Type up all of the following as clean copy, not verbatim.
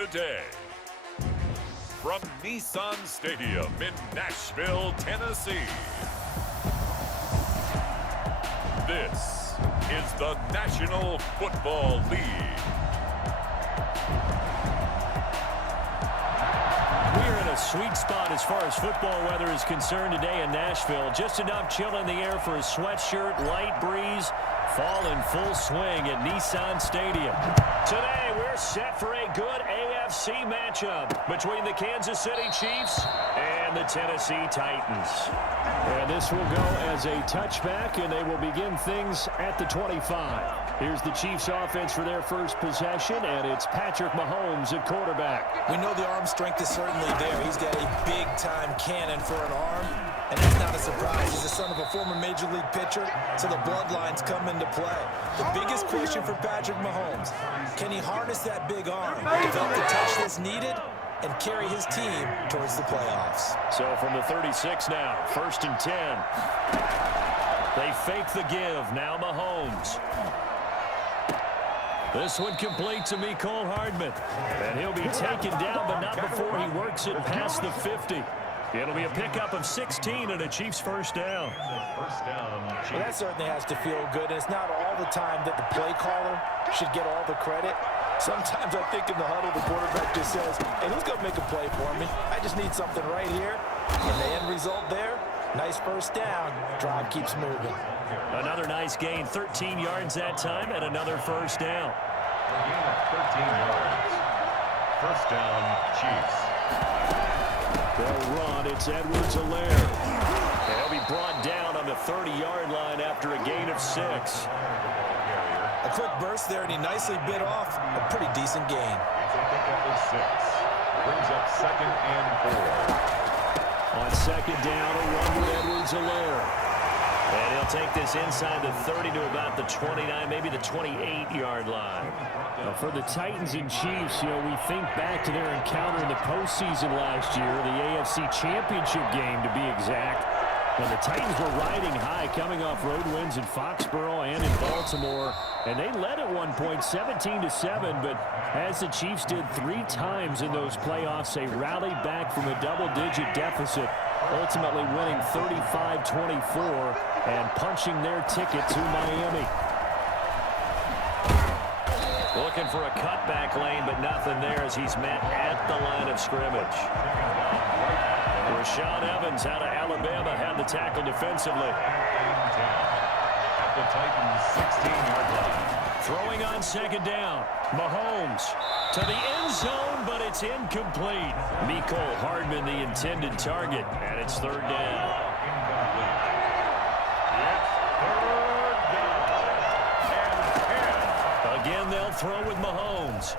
today. From Nissan Stadium in Nashville, Tennessee. This is the National Football League. We're in a sweet spot as far as football weather is concerned today in Nashville. Just enough chill in the air for a sweatshirt, light breeze, fall in full swing at Nissan Stadium. Today we're set for a good AFC matchup between the Kansas City Chiefs and the Tennessee Titans. And this will go as a touchback, and they will begin things at the 25. Here's the Chiefs offense for their first possession, and it's Patrick Mahomes at quarterback. We know the arm strength is certainly there. He's got a big-time cannon for an arm, and that's not a surprise. He's the son of a former Major League pitcher, so the bloodlines come into play. The biggest question for Patrick Mahomes, can he harness that big arm, develop the touch that's needed, and carry his team towards the playoffs? So from the 36 now, 1st and 10. They fake the give. Now Mahomes. This one complete to Mecole Hardman. And he'll be taken down, but not before he works it past the 50. It'll be a pickup of 16 and a Chiefs first down. Well, that certainly has to feel good. And it's not all the time that the play caller should get all the credit. Sometimes I think in the huddle, the quarterback just says, hey, who's going to make a play for me? I just need something right here. And the end result there, nice first down. Drive keeps moving. Another nice gain, 13 yards that time, and another first down. A gain of 13 yards. First down, Chiefs. They'll run. It's Edwards-Helaire. And he'll be brought down on the 30-yard line after a gain of 6. A quick burst there, and he nicely bit off a pretty decent gain. It's a pickup of 6. Brings up 2nd and 4. On 2nd down, a run with Edwards-Helaire. And he'll take this inside the 30 to about the 29, maybe the 28-yard line. Now for the Titans and Chiefs, we think back to their encounter in the postseason last year, the AFC Championship game to be exact. When the Titans were riding high, coming off road wins in Foxborough and in Baltimore, and they led at one point 17-7, but as the Chiefs did 3 times in those playoffs, they rallied back from a double-digit deficit, ultimately winning 35-24 and punching their ticket to Miami. Looking for a cutback lane, but nothing there as he's met at the line of scrimmage. Rashaan Evans out of Alabama had the tackle defensively. At the Titans' 16-yard line. Throwing on 2nd down. Mahomes to the end zone, but it's incomplete. Mecole Hardman, the intended target, and it's 3rd down. Again, they'll throw with Mahomes.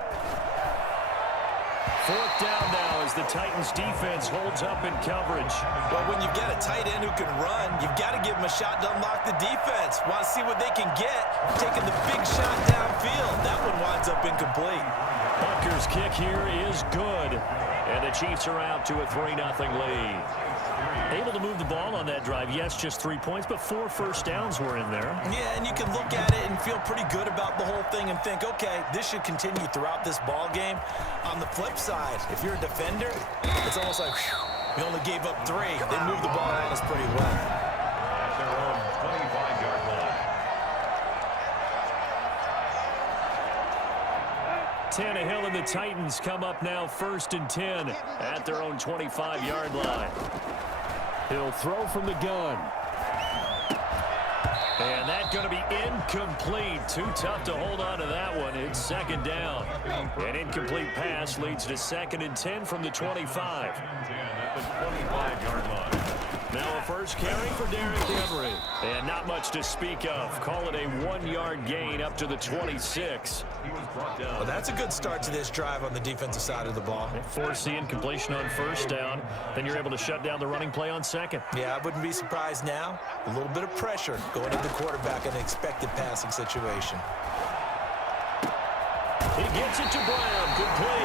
4th down now as the Titans defense holds up in coverage. Well, when you've got a tight end who can run, you've got to give him a shot to unlock the defense. Want to see what they can get. Taking the big shot downfield. That one winds up incomplete. Butker's kick here is good. And the Chiefs are out to a 3-0 lead. Able to move the ball on that drive. Yes, just 3 points, but 4 first downs were in there. Yeah, and you can look at it and feel pretty good about the whole thing and think, okay, this should continue throughout this ball game. On the flip side, if you're a defender, it's almost like, whew, we only gave up 3. They moved the ball on us pretty well. At their own 25-yard line. Tannehill and the Titans come up now 1st and 10 at their own 25-yard line. He'll throw from the gun. And that's going to be incomplete. Too tough to hold on to that one. It's 2nd down. An incomplete pass leads to 2nd and 10 from the 25. At the 25-yard line. Now a first carry for Derrick Henry. And not much to speak of. Call it a 1-yard gain up to the 26. He was brought down. Well, that's a good start to this drive on the defensive side of the ball. Force the incompletion on 1st down. Then you're able to shut down the running play on 2nd. Yeah, I wouldn't be surprised now. A little bit of pressure going into the quarterback in an expected passing situation. He gets it to Brown. Good play.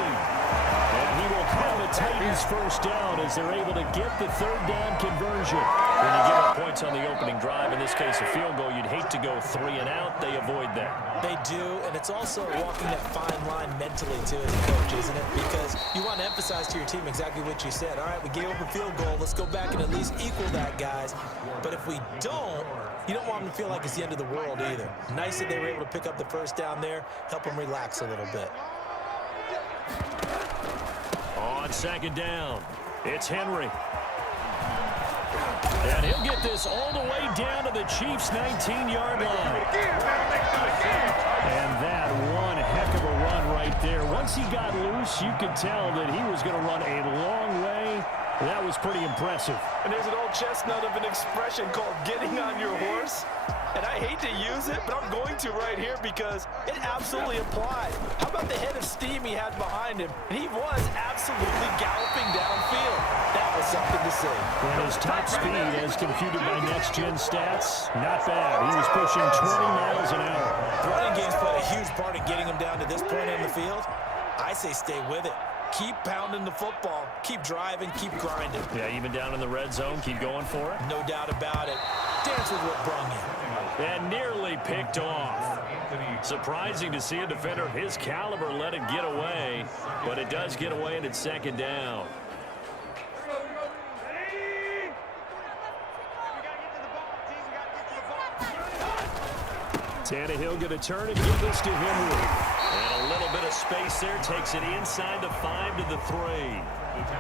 And he will have the Titans first down as they're able to get the 3rd down conversion. When you give up points points on the opening drive. In this case, a field goal. You'd hate to go 3 and out. They avoid that. They do, and it's also walking that fine line mentally, too, as a coach, isn't it? Because you want to emphasize to your team exactly what you said. All right, we gave up a field goal. Let's go back and at least equal that, guys. But if we don't, you don't want them to feel like it's the end of the world either. Nice that they were able to pick up the first down there, help them relax a little bit. On second down, it's Henry. And he'll get this all the way down to the Chiefs' 19-yard line. And that one heck of a run right there. Once he got loose, you could tell that he was going to run a long way. That was pretty impressive. And there's an old chestnut of an expression called getting on your horse. And I hate to use it, but I'm going to right here because it absolutely applies. How about the head of steam he had behind him? And he was absolutely galloping downfield. That was something to see. And his top speed, as computed by next-gen stats, not bad. He was pushing 20 miles an hour. The running game's played a huge part in getting him down to this point in the field. I say stay with it. Keep pounding the football. Keep driving. Keep grinding. Yeah, even down in the red zone, keep going for it. No doubt about it. Dance with what brung you. And nearly picked off. Surprising to see a defender of his caliber let it get away, but it does get away and it's second down. Tannehill going to turn and give this to Henry. And a little bit of space there, takes it inside the 5 to the 3.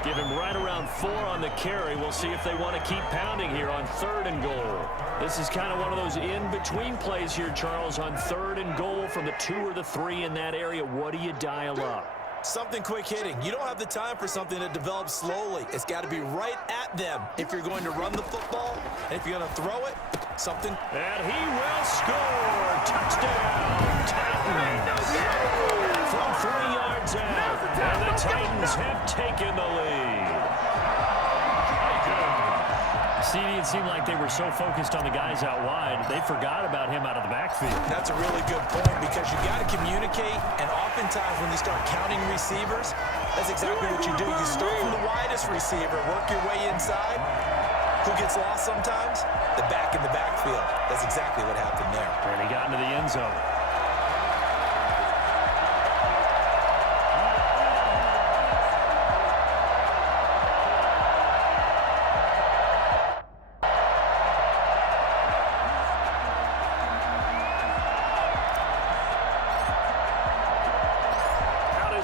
Give him right around 4 on the carry. We'll see if they want to keep pounding here on 3rd and goal. This is kind of one of those in-between plays here, Charles, on 3rd and goal from the 2 or the 3 in that area. What do you dial up? Something quick hitting. You don't have the time for something that develops slowly. It's got to be right at them if you're going to run the football. And if you're going to throw it, something. And he will score. Touchdown, Titans. From 3 yards out. And the Titans have taken the lead. See, it seemed like they were so focused on the guys out wide, they forgot about him out of the backfield. That's a really good point because you got to communicate, and oftentimes when you start counting receivers, that's exactly what you do. You start from the widest receiver, work your way inside. Who gets lost sometimes? The back in the backfield. That's exactly what happened there. And he got into the end zone.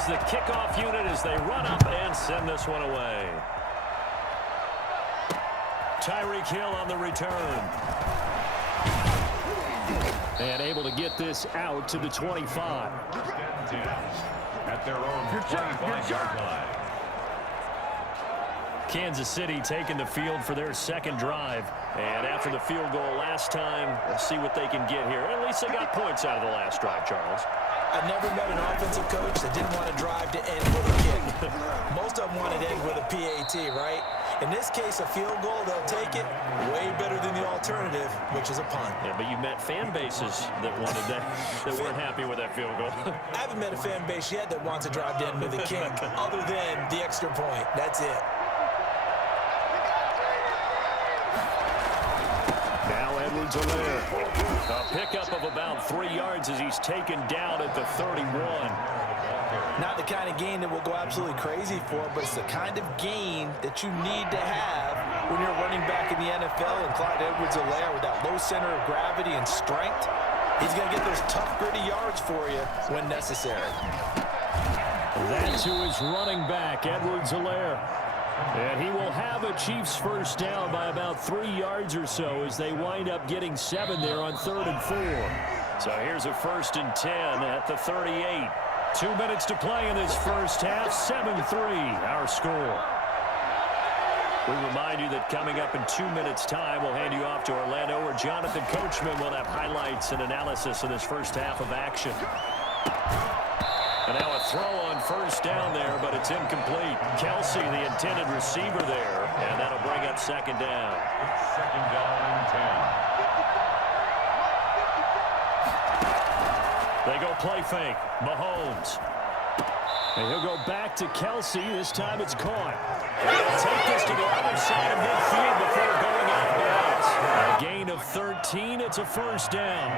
The kickoff unit as they run up and send this one away. Tyreek Hill on the return. And able to get this out to the 25. At their own 25-yard line. Kansas City taking the field for their second drive. And after the field goal last time, we'll see what they can get here. At least they got points out of the last drive, Charles. I've never met an offensive coach that didn't want to drive to end with a kick. Most of them want to end with a PAT, right? In this case, a field goal, they'll take it way better than the alternative, which is a punt. Yeah, but you met fan bases that wanted that weren't happy with that field goal. I haven't met a fan base yet that wants to drive to end with a kick, other than the extra point. That's it. Now Edwards-Helaire. A pickup of about 3 yards as he's taken down at the 31. Not the kind of gain that we'll go absolutely crazy for, but it's the kind of gain that you need to have when you're running back in the NFL. And Clyde Edwards-Helaire, with that low center of gravity and strength, he's going to get those tough, gritty yards for you when necessary. That's who is running back, Edwards-Helaire. And he will have a Chiefs first down by about 3 yards or so as they wind up getting 7 there on 3rd and 4. So here's a 1st and 10 at the 38. 2 minutes to play in this first half. 7-3 our score. We remind you that coming up in 2 minutes' time, we'll hand you off to Orlando, where Jonathan Coachman will have highlights and analysis of this first half of action. And now a throw on first down there, but it's incomplete. Kelsey, the intended receiver there, and that'll bring up second down. Second down and 10. They go play fake. Mahomes. And he'll go back to Kelsey. This time it's caught. And he'll take this to the other side of midfield before going out of bounds. A gain of 13. It's a first down.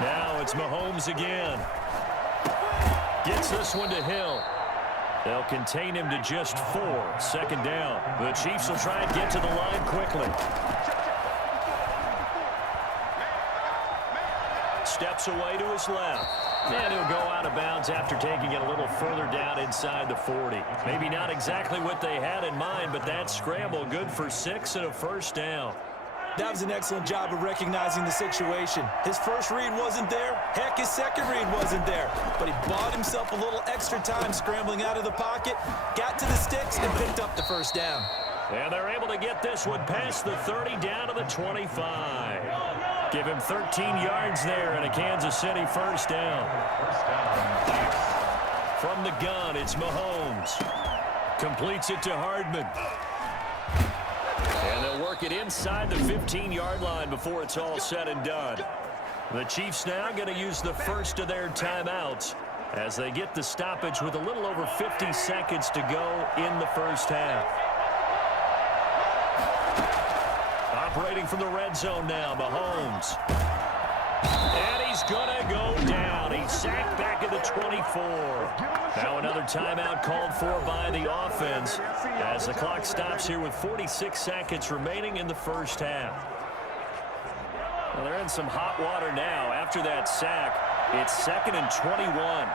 Now it's Mahomes again. Gets this one to Hill. They'll contain him to just 4. Second down. The Chiefs will try and get to the line quickly. Steps away to his left. And he'll go out of bounds after taking it a little further down inside the 40. Maybe not exactly what they had in mind, but that scramble good for 6 and a first down. That was an excellent job of recognizing the situation. His first read wasn't there. Heck, his second read wasn't there. But he bought himself a little extra time scrambling out of the pocket, got to the sticks, and picked up the first down. And they're able to get this one past the 30 down to the 25. Give him 13 yards there and a Kansas City first down. From the gun, it's Mahomes. Completes it to Hardman. And they'll work it inside the 15-yard line before it's all said and done. The Chiefs now going to use the first of their timeouts as they get the stoppage with a little over 50 seconds to go in the first half. Operating from the red zone now, Mahomes. And he's going to go down. He's sacked back at the 24. Now another timeout called for by the offense as the clock stops here with 46 seconds remaining in the first half. Well, they're in some hot water now. After that sack, it's 2nd and 21.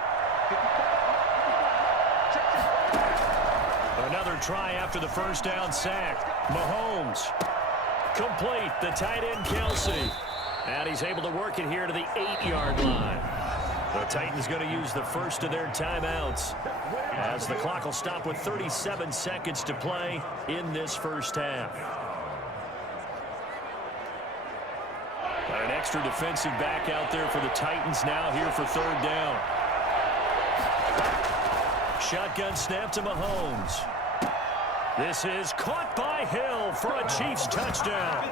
Another try after the first down sack. Mahomes. Complete, the tight end Kelsey. And he's able to work it here to the 8-yard line. The Titans going to use the first of their timeouts as the clock will stop with 37 seconds to play in this first half. Got an extra defensive back out there for the Titans now here for third down. Shotgun snap to Mahomes. This is caught by Hill for a Chiefs touchdown.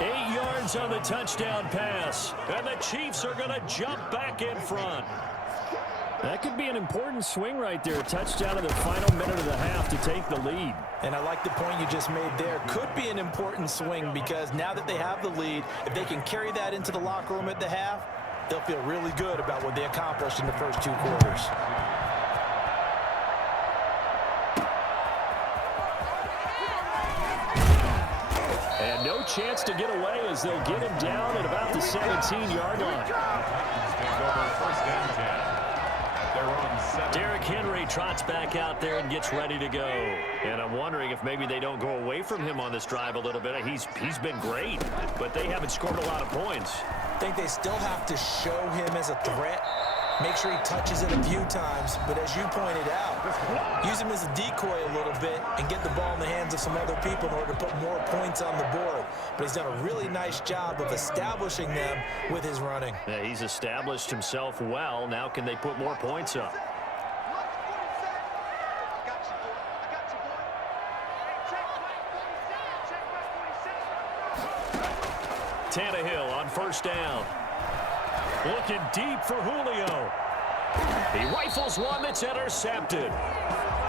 8 yards on the touchdown pass. And the Chiefs are going to jump back in front. That could be an important swing right there. A touchdown in the final minute of the half to take the lead. And I like the point you just made there. Could be an important swing because now that they have the lead, if they can carry that into the locker room at the half, they'll feel really good about what they accomplished in the first 2 quarters. And no chance to get away as they'll get him down at about the 17-yard line. First and 10. Derrick Henry trots back out there and gets ready to go. And I'm wondering if maybe they don't go away from him on this drive a little bit. He's been great, but they haven't scored a lot of points. I think they still have to show him as a threat. Make sure he touches it a few times, but as you pointed out, use him as a decoy a little bit and get the ball in the hands of some other people in order to put more points on the board. But he's done a really nice job of establishing them with his running. Yeah, he's established himself well. Now can they put more points up? Tannehill on first down. Looking deep for Julio. He rifles one that's intercepted.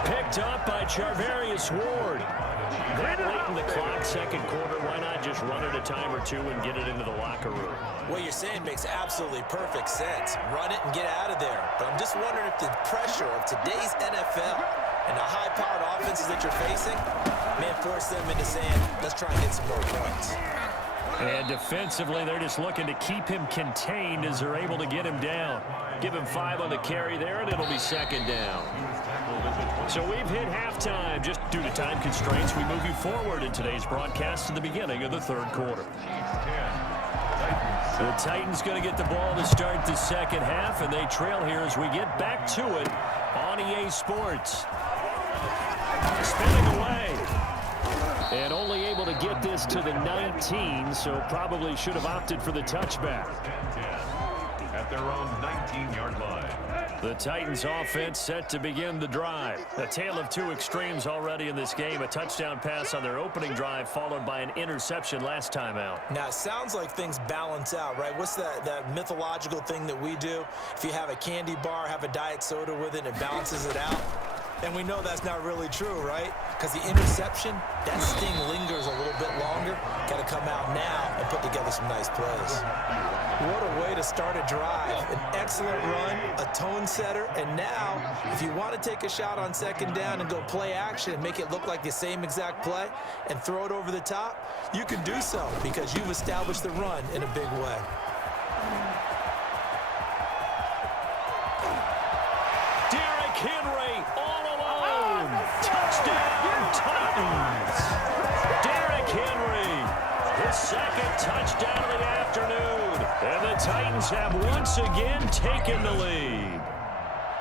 Picked up by Charvarius Ward. That late in the clock, second quarter, why not just run it a time or two and get it into the locker room? What you're saying makes absolutely perfect sense. Run it and get out of there. But I'm just wondering if the pressure of today's NFL and the high-powered offenses that you're facing may force them into saying, let's try and get some more points. And defensively, they're just looking to keep him contained as they're able to get him down. Give him 5 on the carry there, and it'll be second down. So we've hit halftime. Just due to time constraints, we move you forward in today's broadcast to the beginning of the third quarter. The Titans going to get the ball to start the second half, and they trail here as we get back to it on EA Sports. Spinning away. And only able to get this to the 19, so probably should have opted for the touchback. At their own 19-yard line. The Titans offense set to begin the drive. A tale of two extremes already in this game. A touchdown pass on their opening drive followed by an interception last time out. Now, it sounds like things balance out, right? What's that mythological thing that we do? If you have a candy bar, have a diet soda with it, and it balances it out. And we know that's not really true, right? Because the interception, that sting lingers a little bit longer. Got to come out now and put together some nice plays. What a way to start a drive. An excellent run, a tone setter, and now, if you want to take a shot on second down and go play action and make it look like the same exact play and throw it over the top, you can do so because you've established the run in a big way. Henry all alone. Touchdown, Titans. Derrick Henry, his second touchdown of the afternoon. And the Titans have once again taken the lead.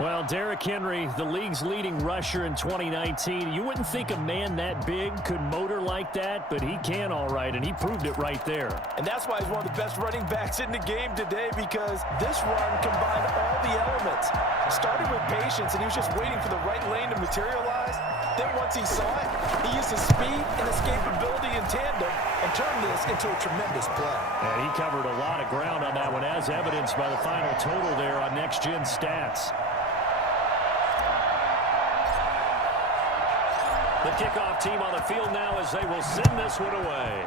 Well, Derrick Henry, the league's leading rusher in 2019. You wouldn't think a man that big could motor like that, but he can all right, and he proved it right there. And that's why he's one of the best running backs in the game today, because this run combined all the elements. Started with patience, and he was just waiting for the right lane to materialize. Then once he saw it, he used his speed and escapability in tandem and turned this into a tremendous play. And he covered a lot of ground on that one, as evidenced by the final total there on Next Gen Stats. The kickoff team on the field now as they will send this one away.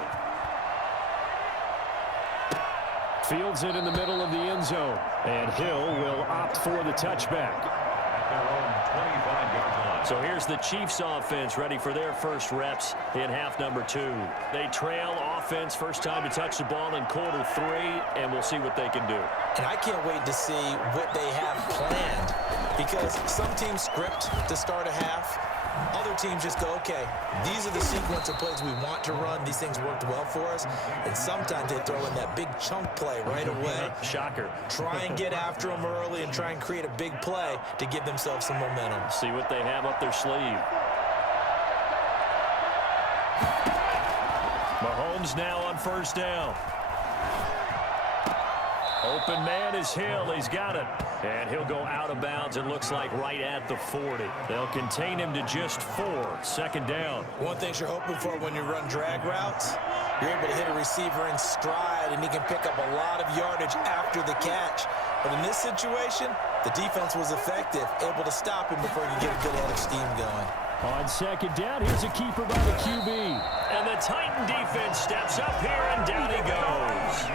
Fields it in the middle of the end zone. And Hill will opt for the touchback. At their own 25-yard line. So here's the Chiefs offense ready for their first reps in half number 2. They trail offense, first time to touch the ball in quarter 3, and we'll see what they can do. And I can't wait to see what they have planned, because some teams script to start a half. Other teams just go, okay, these are the sequence of plays we want to run. These things worked well for us. And sometimes they throw in that big chunk play right away. Shocker. Try and get after them early and try and create a big play to give themselves some momentum. See what they have up their sleeve. Mahomes now on first down. Open man is Hill. He's got it. And he'll go out of bounds, it looks like, right at the 40. They'll contain him to just 4. Second down. One thing you're hoping for when you run drag routes, you're able to hit a receiver in stride, and he can pick up a lot of yardage after the catch. But in this situation, the defense was effective, able to stop him before you get a good head of steam going. On second down, here's a keeper by the QB. And the Titan defense steps up here, and down he goes.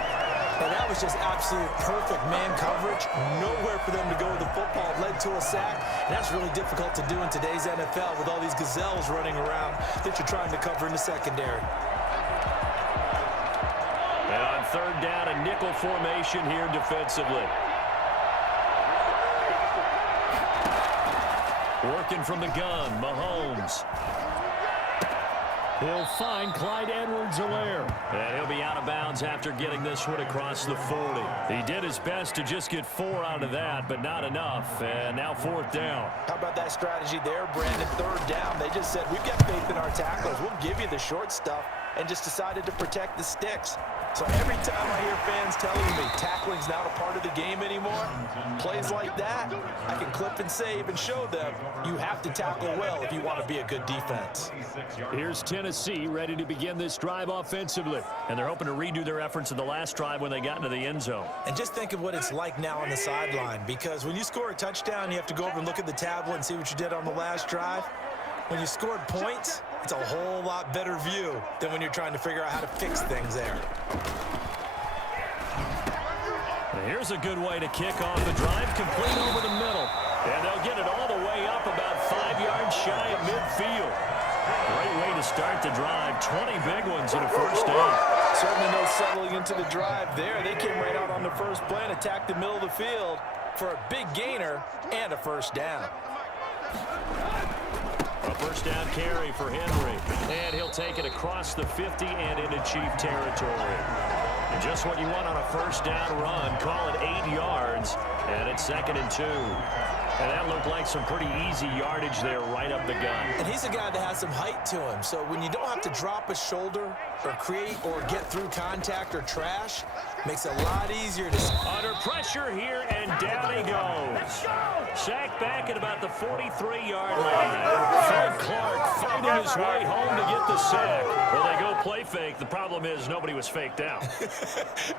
And that was just absolute perfect man coverage. Nowhere for them to go with the football. Led to a sack. And that's really difficult to do in today's NFL with all these gazelles running around that you're trying to cover in the secondary. And on third down, a nickel formation here defensively. Working from the gun, Mahomes. He'll find Clyde Edwards-Helaire. And he'll be out of bounds after getting this one across the 40. He did his best to just get 4 out of that, but not enough. And now fourth down. How about that strategy there, Brandon? Third down. They just said, we've got faith in our tacklers. We'll give you the short stuff, and just decided to protect the sticks. So every time I hear fans telling me tackling's not a part of the game anymore, plays like that, I can clip and save and show them you have to tackle well if you want to be a good defense. Here's Tennessee ready to begin this drive offensively. And they're hoping to redo their efforts in the last drive when they got into the end zone. And just think of what it's like now on the sideline, because when you score a touchdown, you have to go over and look at the tablet and see what you did on the last drive. When you scored points, it's a whole lot better view than when you're trying to figure out how to fix things there. Here's a good way to kick off the drive, complete over the middle. And they'll get it all the way up about 5 yards shy of midfield. Great way to start the drive. 20 big ones in a first down. Certainly no settling into the drive there. They came right out on the first play and attacked the middle of the field for a big gainer and a first down. A first down carry for Henry. And he'll take it across the 50 and into Chief territory. And just what you want on a first down run. Call it 8 yards. And it's 2nd and 2. And that looked like some pretty easy yardage there right up the gut. And he's a guy that has some height to him. So when you don't have to drop a shoulder or create or get through contact or trash, makes it a lot easier to... Under pressure here, and down he goes. Sacked back at about the 43-yard line. Fred Clark fighting his way home to get the sack. Well, they go play fake. The problem is nobody was faked out.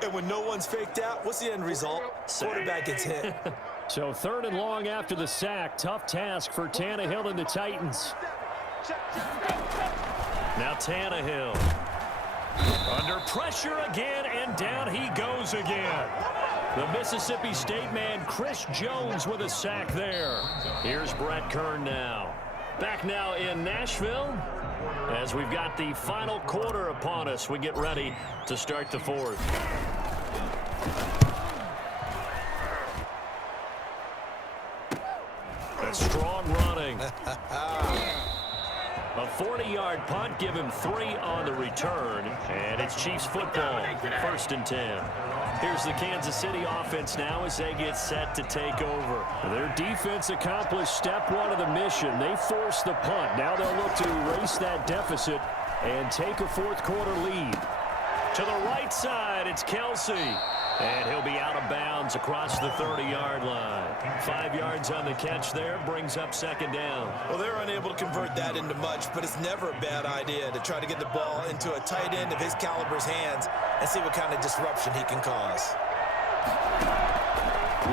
And when no one's faked out, what's the end result? Quarterback gets hit. So 3rd and long after the sack. Tough task for Tannehill and the Titans. Now Tannehill. Under pressure again, and down he goes again. The Mississippi State man, Chris Jones, with a sack there. Here's Brett Kern now. Back now in Nashville as we've got the final quarter upon us. We get ready to start the 4th. A strong running. A 40-yard punt, give him 3 on the return, and it's Chiefs football, 1st and 10. Here's the Kansas City offense now as they get set to take over. Their defense accomplished step 1 of the mission. They forced the punt. Now they'll look to erase that deficit and take a 4th quarter lead. To the right side, it's Kelsey. And he'll be out of bounds across the 30-yard line. 5 yards on the catch there, brings up 2nd down. Well, they're unable to convert that into much, but it's never a bad idea to try to get the ball into a tight end of his caliber's hands and see what kind of disruption he can cause.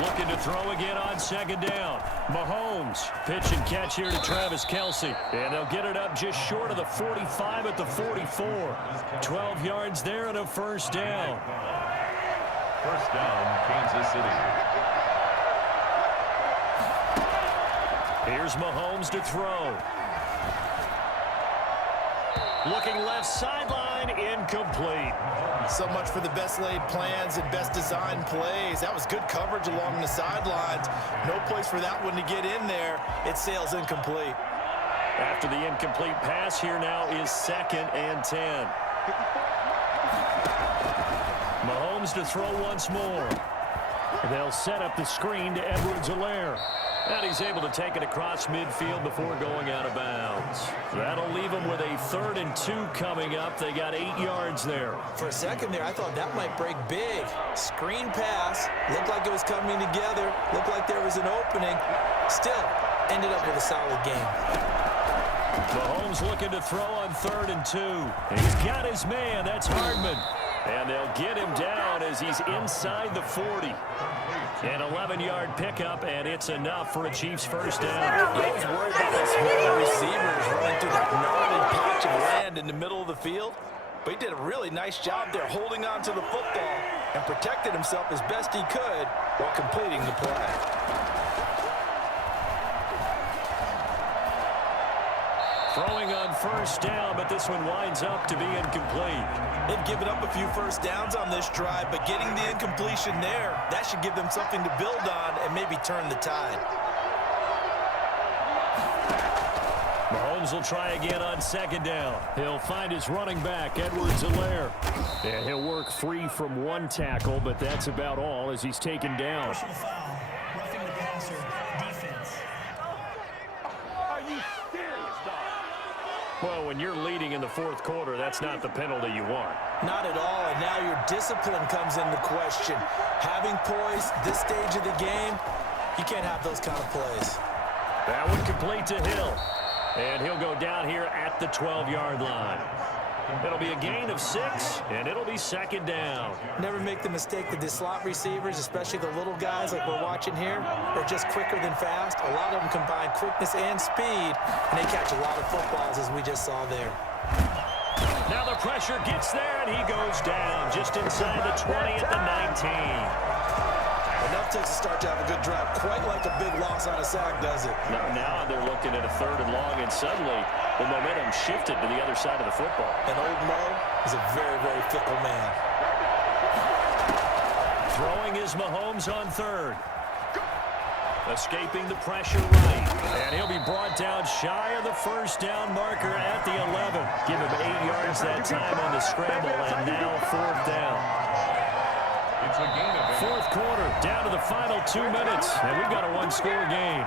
Looking to throw again on 2nd down. Mahomes, pitch and catch here to Travis Kelsey. And they'll get it up just short of the 45 at the 44. 12 yards there and a 1st down. 1st down, Kansas City. Here's Mahomes to throw. Looking left sideline, incomplete. So much for the best laid plans and best designed plays. That was good coverage along the sidelines. No place for that one to get in there. It sails incomplete. After the incomplete pass, here now is 2nd and 10. Mahomes to throw once more. They'll set up the screen to Edwards-Helaire. And he's able to take it across midfield before going out of bounds. That'll leave him with a 3rd and 2 coming up. They got 8 yards there. For a second there, I thought that might break big. Screen pass. Looked like it was coming together. Looked like there was an opening. Still, ended up with a solid game. Mahomes looking to throw on 3rd and 2. And he's got his man. That's Hardman. And they'll get him down as he's inside the 40. An 11-yard pickup, and it's enough for a Chiefs 1st down. I was worried about those small receivers running through that gnarly patch of land in the middle of the field. But he did a really nice job there holding on to the football and protected himself as best he could while completing the play. Throwing on 1st down, but this one winds up to be incomplete. They've given up a few 1st downs on this drive, but getting the incompletion there, that should give them something to build on and maybe turn the tide. Mahomes will try again on 2nd down. He'll find his running back, Edwards-Helaire. And he'll work free from 1 tackle, but that's about all as he's taken down. Personal foul, roughing the passer, defense. Are you serious, dog? Well, when you're leading in the 4th quarter, that's not the penalty you want. Not at all, and now your discipline comes into question. Having poise this stage of the game, you can't have those kind of plays. That one complete to Hill. And he'll go down here at the 12-yard line. It'll be a gain of 6, and it'll be 2nd down. Never make the mistake that the slot receivers, especially the little guys like we're watching here, are just quicker than fast. A lot of them combine quickness and speed, and they catch a lot of footballs, as we just saw there. Now the pressure gets there, and he goes down just inside the 20 at the 19. Enough to start to have a good drive, quite like a big loss on a sack, does it? Now they're looking at a 3rd and long, and suddenly the momentum shifted to the other side of the football. And old Mo is a very, very fickle man. Throwing is Mahomes on 3rd. Escaping the pressure right. And he'll be brought down shy of the 1st down marker at the 11. Give him 8 yards that time on the scramble, and now 4th down. It's a gain of 4th quarter, down to the final 2 minutes, and we've got a 1-score game.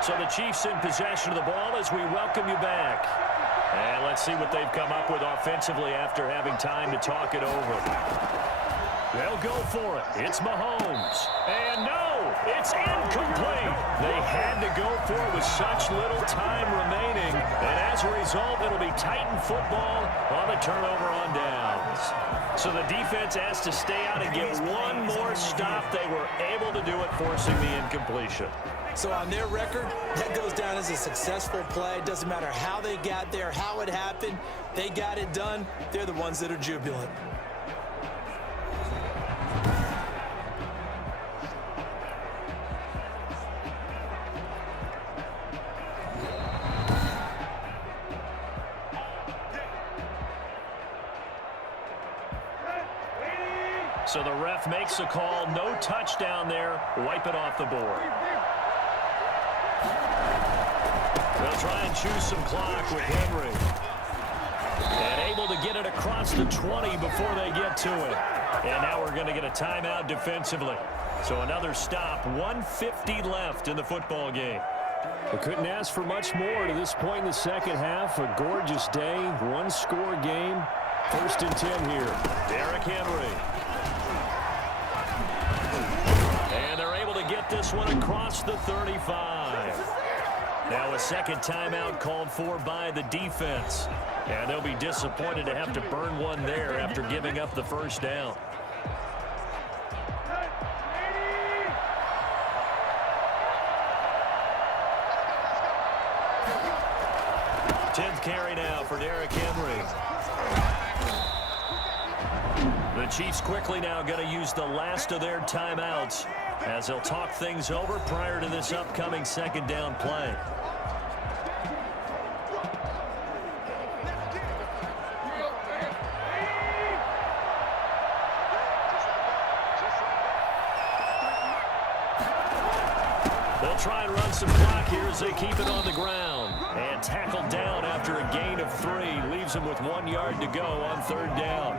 So the Chiefs in possession of the ball as we welcome you back. And let's see what they've come up with offensively after having time to talk it over. They'll go for it. It's Mahomes. And no, it's incomplete. They had to go for it with such little time remaining. And as a result, it'll be Titan football on the turnover on downs. So the defense has to stay out and get one more stop. They were able to do it, forcing the incompletion. So on their record, that goes down as a successful play. It doesn't matter how they got there, how it happened. They got it done. They're the ones that are jubilant. So the ref makes a call. No touchdown there. Wipe it off the board. They'll try and choose some clock with Henry. And able to get it across the 20 before they get to it. And now we're going to get a timeout defensively. So another stop. 1:50 left in the football game. We couldn't ask for much more to this point in the second half. A gorgeous day. One-score game. 1st and 10 here. Derrick Henry. And they're able to get this one across the 35. Now a second timeout called for by the defense. And they'll be disappointed to have to burn one there after giving up the first down. Tenth carry now for Derrick Henry. The Chiefs quickly now going to use the last of their timeouts as they'll talk things over prior to this upcoming second down play. They'll try and run some clock here as they keep it on the ground. And tackled down after a gain of 3. Leaves them with 1 yard to go on 3rd down.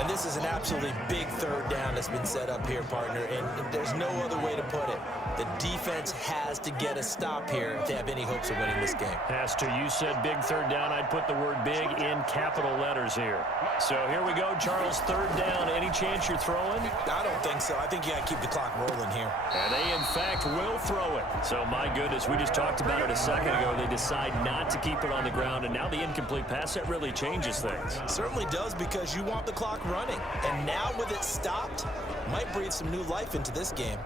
And this is an absolutely big 3rd down that's been set up here, partner, and there's no other way to put it. The defense has to get a stop here if they have any hopes of winning this game. As to you said big 3rd down, I'd put the word big in capital letters here. So here we go, Charles, 3rd down. Any chance you're throwing? I don't think so. I think you got to keep the clock rolling here. And they, in fact, will throw it. So, my goodness, we just talked about it a second ago. They decide not to keep it on the ground, and now the incomplete pass, that really changes things. Certainly does, because you want the clock running. And now with it stopped, might breathe some new life into this game.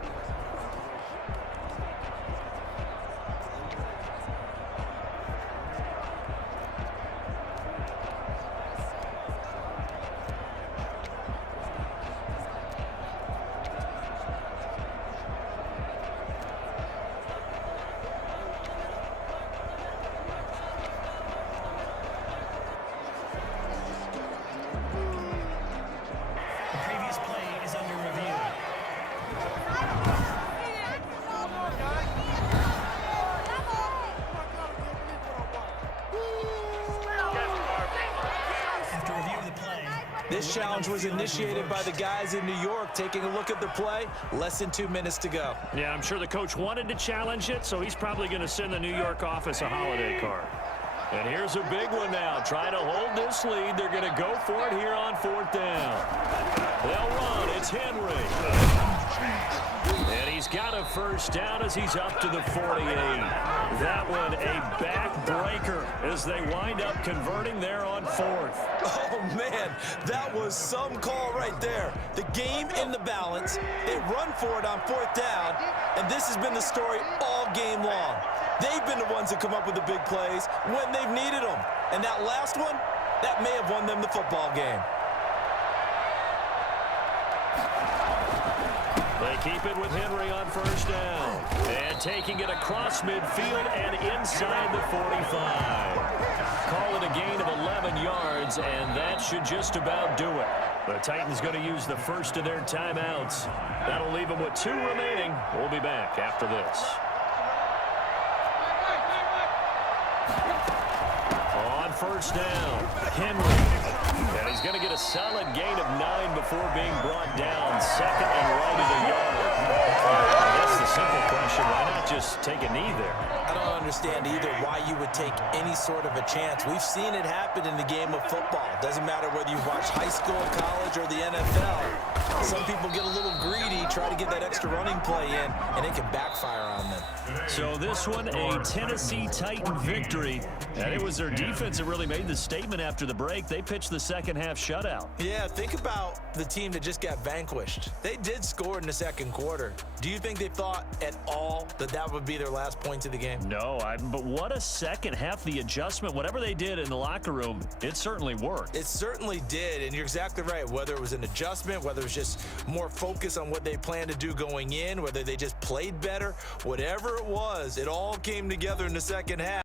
This challenge was initiated by the guys in New York. Taking a look at the play, less than 2 minutes to go. Yeah, I'm sure the coach wanted to challenge it, so he's probably going to send the New York office a holiday card. And here's a big one now. Trying to hold this lead. They're going to go for it here on 4th down. They'll run. It's Henry. And he's got a first down as he's up to the 48. That one a backbreaker as they wind up converting there on 4th. Oh, man, that was some call right there. The game in the balance. They run for it on 4th down, and this has been the story all game long. They've been the ones that come up with the big plays when they've needed them. And that last one, that may have won them the football game. They keep it with Henry on first down. And taking it across midfield and inside the 45. Call it a gain of 11 yards, and that should just about do it. The Titans going to use the first of their timeouts. That'll leave them with 2 remaining. We'll be back after this. On first down, Henry. And he's going to get a solid gain of 9 before being brought down. 2nd and right at a yard. That's the simple question. Why not just take a knee there? I don't understand either why you would take any sort of a chance. We've seen it happen in the game of football. Doesn't matter whether you watch high school, college, or the NFL. Some people get a little greedy, try to get that extra running play in, and it can backfire on them. So this one, a Tennessee Titan victory. And it was their defense that really made the statement after the break. They pitched the second half shutout. Yeah, think about the team that just got vanquished. They did score in the second quarter. Do you think they thought at all that that would be their last points of the game? No, but what a second half. The adjustment, whatever they did in the locker room, it certainly worked. It certainly did, and you're exactly right. Whether it was an adjustment, whether it was just more focus on what they planned to do going in, whether they just played better, whatever it was, it all came together in the second half.